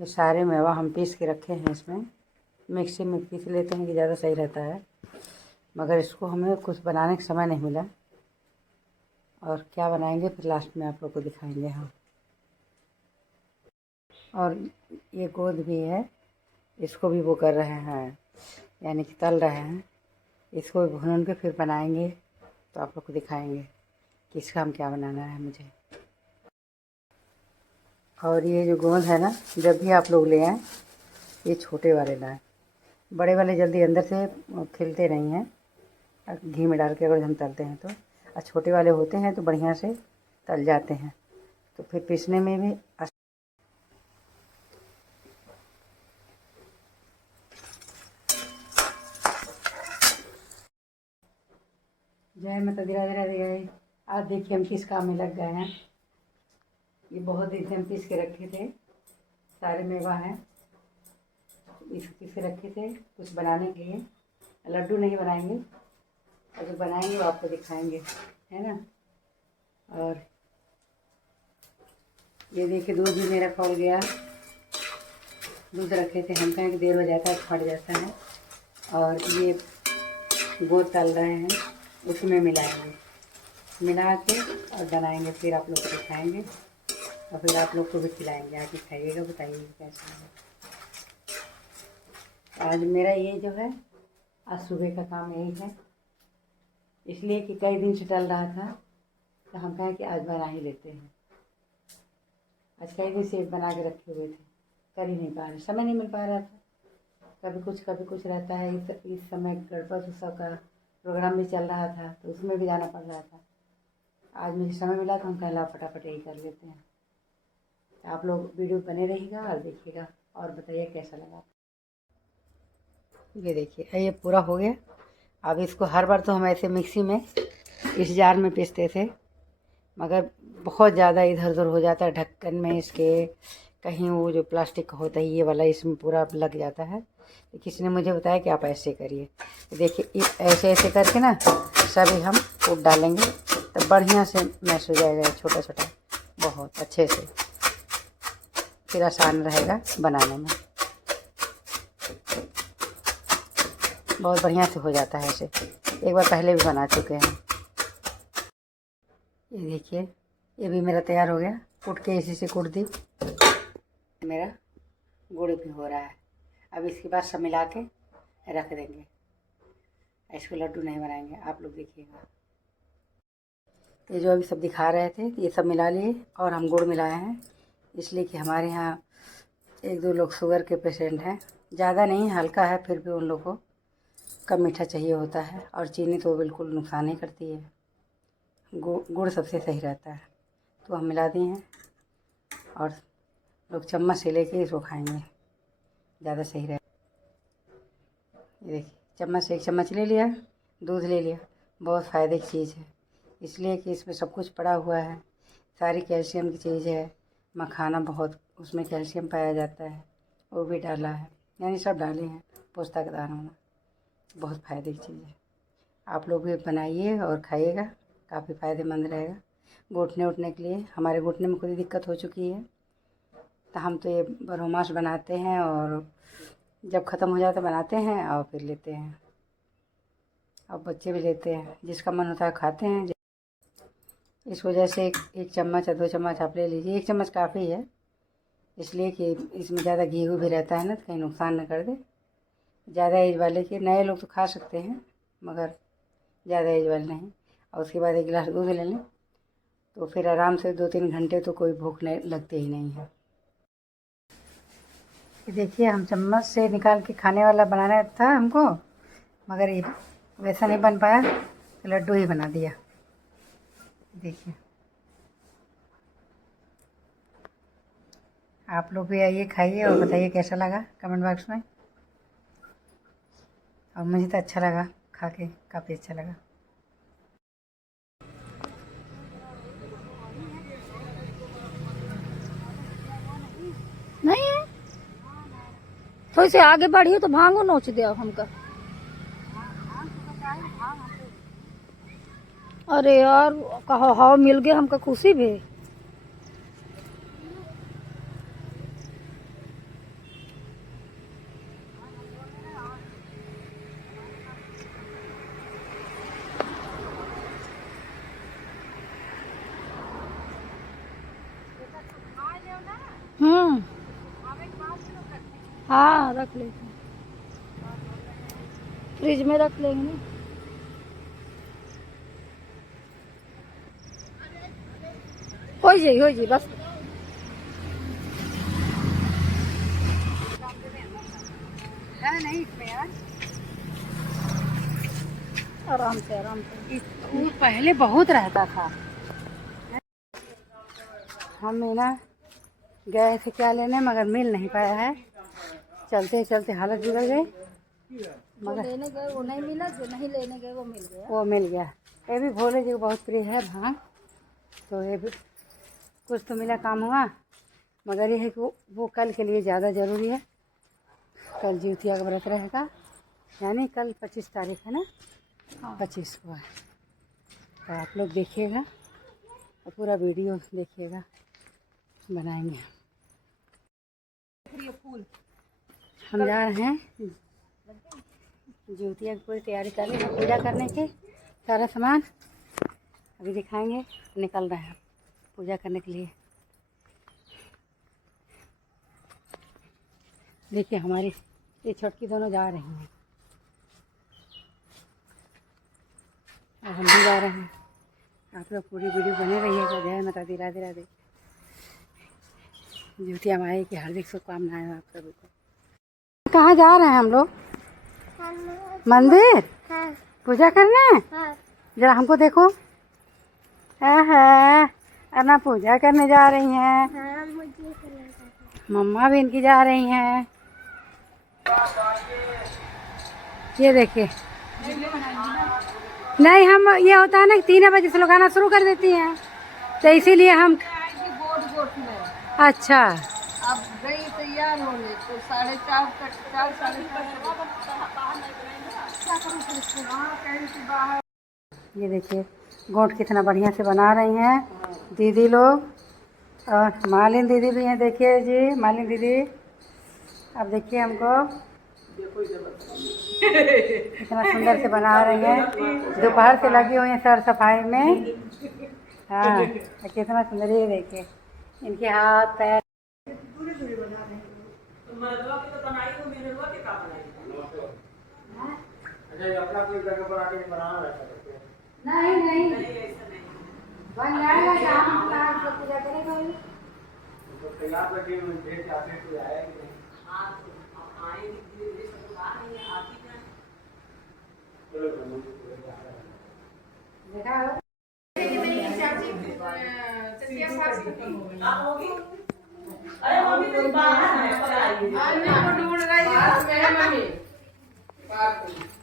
ये सारे मेवा हम पीस के रखे हैं। इसमें मिक्सी में पीस लेते हैं कि ज़्यादा सही रहता है, मगर इसको हमें कुछ बनाने का समय नहीं मिला। और क्या बनाएंगे फिर लास्ट में आप लोग को दिखाएंगे हम। और ये गोद भी है, इसको भी वो कर रहे हैं, यानी कि तल रहे हैं। इसको भी भून के फिर बनाएंगे तो आप लोग को दिखाएंगे कि इसका हम क्या बनाना है मुझे। और ये जो गोंद है ना, जब भी आप लोग ले आएँ ये छोटे वाले लाएँ, बड़े वाले जल्दी अंदर से खिलते नहीं हैं घी में डाल के अगर हम तलते हैं तो। और छोटे वाले होते हैं तो बढ़िया से तल जाते हैं, तो फिर पीसने में भी जय माता दी, राधे राधे। आज देखिए हम किस काम में लग गए हैं। ये बहुत दिन से हम पीस के रखे थे, सारे मेवा हैं, पीस के रखे थे कुछ बनाने के लिए। लड्डू नहीं बनाएंगे, और जो बनाएंगे वो आपको दिखाएंगे, है ना। और ये देखिए दूध भी मेरा खौल गया। दूध रखे थे हम, कहें कि देर हो जाता है फट जाता है। और ये गोद तल रहे हैं, उसमें मिलाएंगे, मिला के और बनाएंगे, फिर आप लोग को दिखाएंगे और फिर आप लोग को भी खिलाएंगे। आके खाइएगा, बताइएगा कैसा है। आज मेरा ये जो है, आज सुबह का काम यही है, इसलिए कि कई दिन से टल रहा था तो हम कहें कि आज बना ही लेते हैं। आज कई दिन से बना के रखे हुए थे, कर ही नहीं पा रहे, समय नहीं मिल पा रहा था। कभी कुछ रहता है। इस समय गणपति उत्सव का प्रोग्राम भी चल रहा था तो उसमें भी जाना पड़ रहा था। आज मुझे समय मिला तो हम कहला फटाफट यही कर लेते हैं। आप लोग वीडियो बने रहिएगा और देखिएगा और बताइए कैसा लगा। ये देखिए ये पूरा हो गया। अब इसको हर बार तो हम ऐसे मिक्सी में इस जार में पीसते थे, मगर बहुत ज़्यादा इधर उधर हो जाता है ढक्कन में इसके, कहीं वो जो प्लास्टिक का होता है ये वाला इसमें पूरा लग जाता है। तो किसी ने मुझे बताया कि आप ऐसे करिए। देखिए ऐसे ऐसे करके ना सभी हम कूट डालेंगे तो बढ़िया से मैश हो जाएगा, छोटा छोटा बहुत अच्छे से, फिर आसान रहेगा बनाने में। बहुत बढ़िया से हो जाता है ऐसे, एक बार पहले भी बना चुके हैं। ये देखिए ये भी मेरा तैयार हो गया, कूट के इसी से कूट दी। मेरा गुड़ भी हो रहा है। अब इसके बाद सब मिला के रख देंगे, इसको लड्डू नहीं बनाएंगे, आप लोग देखिएगा। ये जो अभी सब दिखा रहे थे ये सब मिला लिए और हम गुड़ मिलाए हैं, इसलिए कि हमारे यहाँ एक दो लोग शुगर के पेशेंट हैं, ज़्यादा नहीं हल्का है, फिर भी उन लोग को कम मीठा चाहिए होता है। और चीनी तो बिल्कुल नुकसान ही करती है, गुड़ सबसे सही रहता है। तो हम मिला दिए हैं और लोग चम्मच से लेके इसको खाएंगे, ज़्यादा सही रहेगा। ये देखिए चम्मच से एक चम्मच ले लिया, दूध ले लिया। बहुत फ़ायदे की चीज़ है, इसलिए कि इसमें सब कुछ पड़ा हुआ है, सारी कैल्शियम की चीज़ है। मखाना बहुत उसमें कैल्शियम पाया जाता है, वो भी डाला है, यानी सब डाले हैं। पोस्ता का दाना होना बहुत फ़ायदे की चीज़ है। आप लोग भी बनाइए और खाइएगा, काफ़ी फ़ायदेमंद रहेगा। घुटने उठने के लिए, हमारे घुटने में खुद ही दिक्कत हो चुकी है, तो हम तो ये बरहमास बनाते हैं और जब ख़त्म हो जाता है बनाते हैं और फिर लेते हैं। अब बच्चे भी लेते हैं, जिसका मन होता है खाते हैं। इस वजह से एक चम्मच या 2 चम्मच आप ले लीजिए, 1 चम्मच काफ़ी है, इसलिए कि इसमें ज़्यादा घी भी रहता है ना, तो कहीं नुकसान न कर दे। ज़्यादा एज वाले के, नए लोग तो खा सकते हैं मगर ज़्यादा एज वाले नहीं। और उसके बाद 1 गिलास दूध ले लें तो फिर आराम से 2-3 घंटे तो कोई भूख नहीं लगती ही नहीं है। देखिए हम चम्मच से निकाल के खाने वाला बनाना था हमको, मगर ये वैसा नहीं बन पाया तो लड्डू ही बना दिया। देखिए आप लोग भी आइए, खाइए और बताइए कैसा लगा कमेंट बॉक्स में। और मुझे तो अच्छा लगा, खा के काफ़ी अच्छा लगा। नहीं है थोड़ी से आगे बढ़िए तो भांगो नोच दिया हमका। अरे यार कहा हाव मिल गया हमका, खुशी भी। हाँ रख लेते हैं, फ्रिज में रख लेंगे ना। हो जाए बस। है नहीं इसमें यार, आराम से आराम से। वो पहले बहुत रहता था। हम ना गए थे क्या लेने, मगर मिल नहीं पाया है। चलते चलते हालत बिगड़ गई, जो लेने गए वो नहीं मिला, जो नहीं लेने गए वो मिल गया। वो मिल गया। ये भी भोले जी को बहुत प्रिय है भांग, तो ये भी कुछ तो मिला, काम हुआ। मगर ये है कि वो कल के लिए ज़्यादा ज़रूरी है। कल जिउतिया का व्रत रहेगा, यानी कल 25 तारीख है ना। हाँ। 25 को है, तो आप लोग देखिएगा और पूरा वीडियो देखिएगा, बनाएंगे। हम जा रहे हैं जिउतिया की पूरी तैयारी कर रहे हैं, पूजा करने के सारा सामान अभी दिखाएंगे। निकल रहे हैं पूजा करने के लिए। देखिए हमारी ये छोटकी दोनों जा रही हैं और हम भी जा रहे हैं। आप लोग पूरी वीडियो बने रहिएगा। जय माता दी, राधे राधे। जिउतिया माई की हार्दिक शुभकामनाएं हैं आप सभी को। कहाँ जा रहे हैं हम लोग? मंदिर। हाँ। पूजा करने। हाँ। जरा हमको देखो। है अन्ना पूजा करने जा रही हैं। हाँ, मम्मा भी इनकी जा रही हैं। ये देखिए, नहीं हम ये होता है ना कि 3 बजे से लोग आना शुरू कर देती हैं, तो इसीलिए हम। अच्छा, अब गई तैयार होने तो 4:30 तक, 4 साढ़े 4। ये देखिए गोट कितना बढ़िया से बना रही हैं दीदी लोग, और मालिन दीदी भी हैं। देखिए जी मालिन दीदी, अब देखिए हमको कितना सुंदर से बना रही हैं। दोपहर से लगी हुई हैं सर सफाई में। हाँ कितना सुंदर, ये देखिए इनके हाथ पैर। नहीं नहीं बन जाएगा, जहाँ हम प्लान से पूजा करेंगे वही। देखा हो?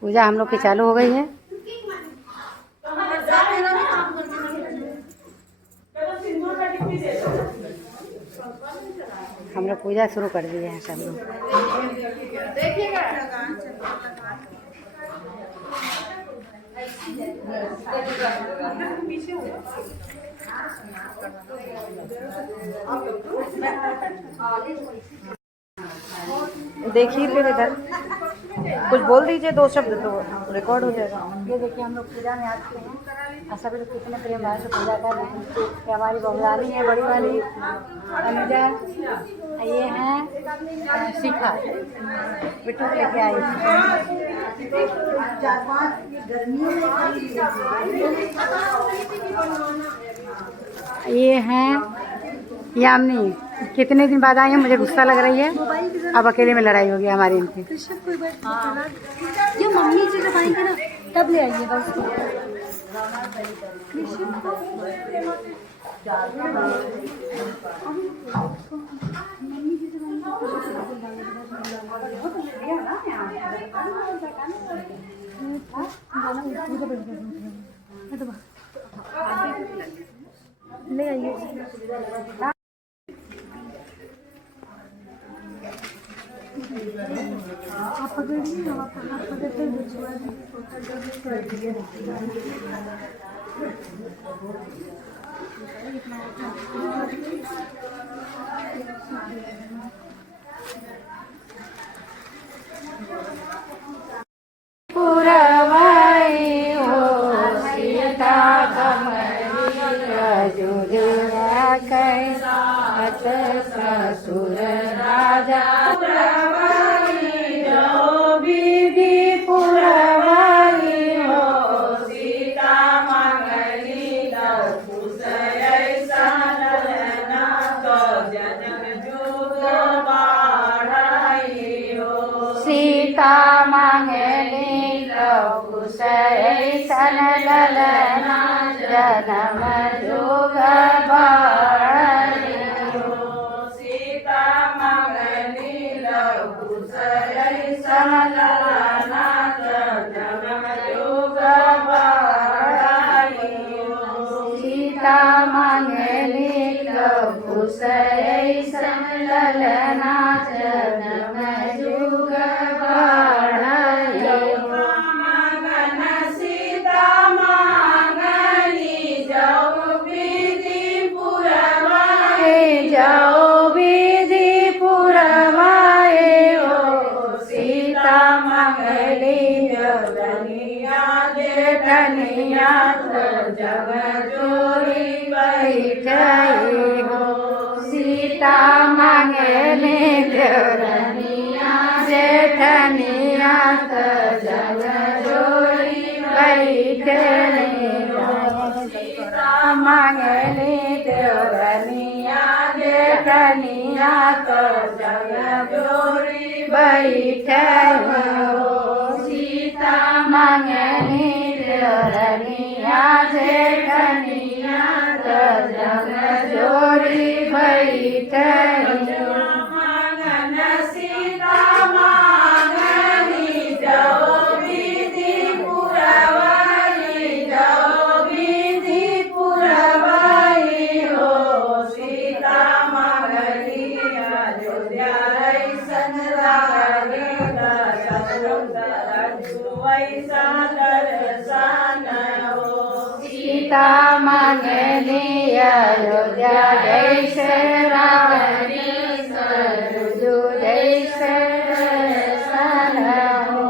पूजा हम लोग की चालू हो गई है। हम लोग पूजा शुरू कर दिए हैं सब लोग। देखिए फिर इधर कुछ बोल दीजिए 2 शब्द तो रिकॉर्ड हो जाएगा। ये देखिए हम लोग पूजा में आते हैं और सभी लोग कितने प्रेम भाव से पूजा कर रहे हैं। ये हमारी बहुरानी है, बड़ी वाली अनुजा, ये हैं शिखा, बिट्टू को लेके आई। ये हैं यामिनी, कितने दिन बाद आई है, मुझे गुस्सा लग रही है। अब अकेले में लड़ाई होगी हमारी इनकी। ये मम्मी जी जब आएंगे ना तब ले आइए बस। ले आइए। आप पकड़िए, आप पकड़ते पुरवाई हो सीता कमरिया जुझुरा कहत ससुर राजा पुरवाई जो विधि पुरवाई हो सीता मंगली कुश ऐसा ललना तो जनक जुग बाढ़ाई हो सीता मंगली कुश ऐसा ललना जनम जुग बाढ़ाई हो सीता मंगली कुश ऐसा ललना जनम जुग बाढ़ाई हो सीता मंगली कुश ऐसा ललना जनम जुग बाढ़ाई हो मगन सीता मंगली जाओ विधि पुरवाए जाओ विधि पुरवाए हो सीता मंगली जगनिया जेठनिया तो जग जोरी बैठाई हो सीता मंगली जगनिया जेठनिया तो जग जोरी बैठनी सीता मंगली देवरनिया जेठनिया तो जग जोरी बैठनी हो सीता मंगली देवरनिया जेठनिया तो जग जोरी बैठनी हो मगन सीता मंगली जाओ विधि पुरवाई जाओ विधि पुरवाई हो सीता मंगली अयोध्या ऐसन लागेला शत्रुघ्न जुवैसा दर्शन हो सीता मंगली अयोध्या जैसे रावणी सरजू जैसे दर्शन हो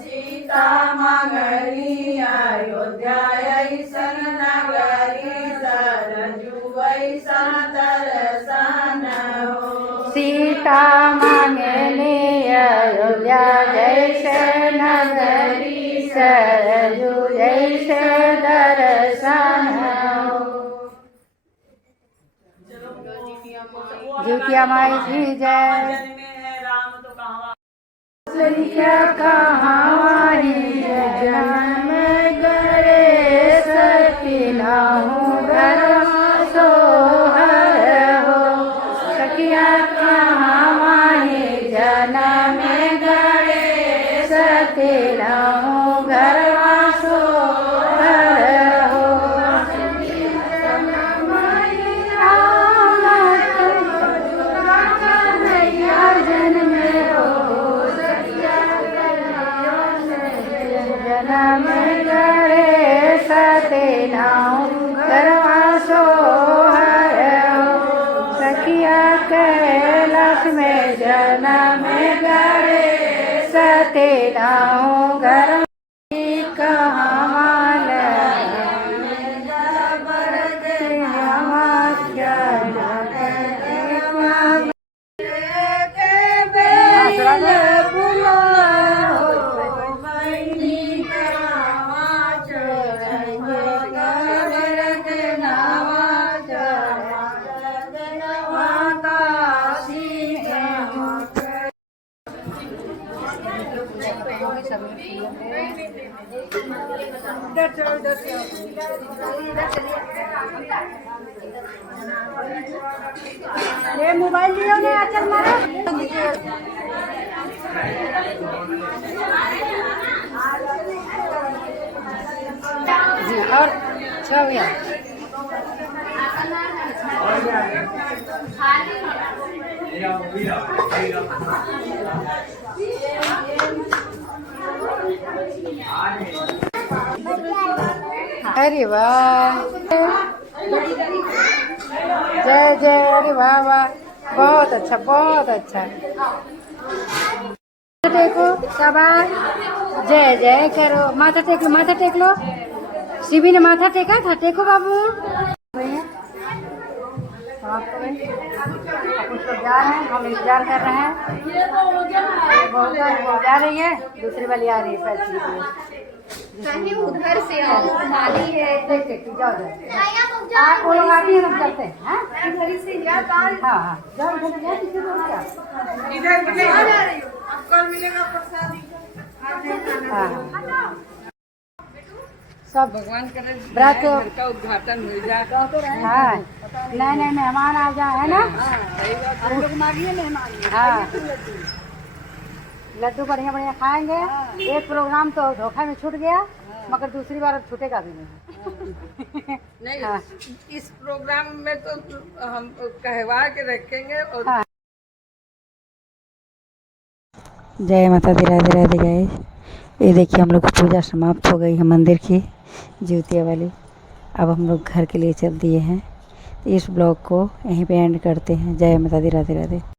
सीता मंगली अयोध्या ऐसन नगरी सरजू ऐसा दर्शन हो सीता मंगली अयोध्या जैसे नगरी सरजू जैसे दर्शन हो जितिया माई की जय क्या कहानी जन्म गरे सकीना हूँ घर सोहर हो सखिया कहानी जन्म गरे सकीना हूँ घर सोहर हो जनम गरे सतेनाऊ गरवा सोहर हो सखिया कैलाश में जनम गरे सतेनाऊ घर कहाल ये मोबाइल लियो ने आचल मारा जी और अच्छा भैया अरे वाह जय जय अरे वाह वाह बहुत अच्छा बहुत अच्छा टेको शाबाश जय जय करो माथा टेक लो शिवी ने माथा टेका था टेको बाबू समाप्त हो गई। अब कुछ लोग जा रहे हैं, हम इंतजार कर रहे हैं। बहुत जा रही है, दूसरी वाली आ रही है फैसले के लिए। उधर से आओ, माली है। देख जाओ जाओ, वो लोग आती है, हम चलते हैं। हाँ हाँ, जाओ उधर जाओ, किसी को क्या हाँ सब भगवान करे व्रत का उद्घाटन हो जाए। हाँ नए नए मेहमान आ जाए, है ना। हम लोग मांगिए मेहमान। हाँ लड्डू बढ़िया बढ़िया खाएंगे। एक प्रोग्राम तो धोखा में छूट गया, मगर दूसरी बार अब छूटेगा भी नहीं। नहीं हाँ। इस प्रोग्राम में तो हम कहवा के रखेंगे और हाँ। जय माता दी, राधे राधे गाइस। ये देखिए हम लोग की पूजा समाप्त हो गई है मंदिर की ज्योतिया वाली। अब हम लोग घर के लिए चल दिए हैं। तो इस ब्लॉग को यहीं पे एंड करते हैं। जय माता दी, राधे राधे।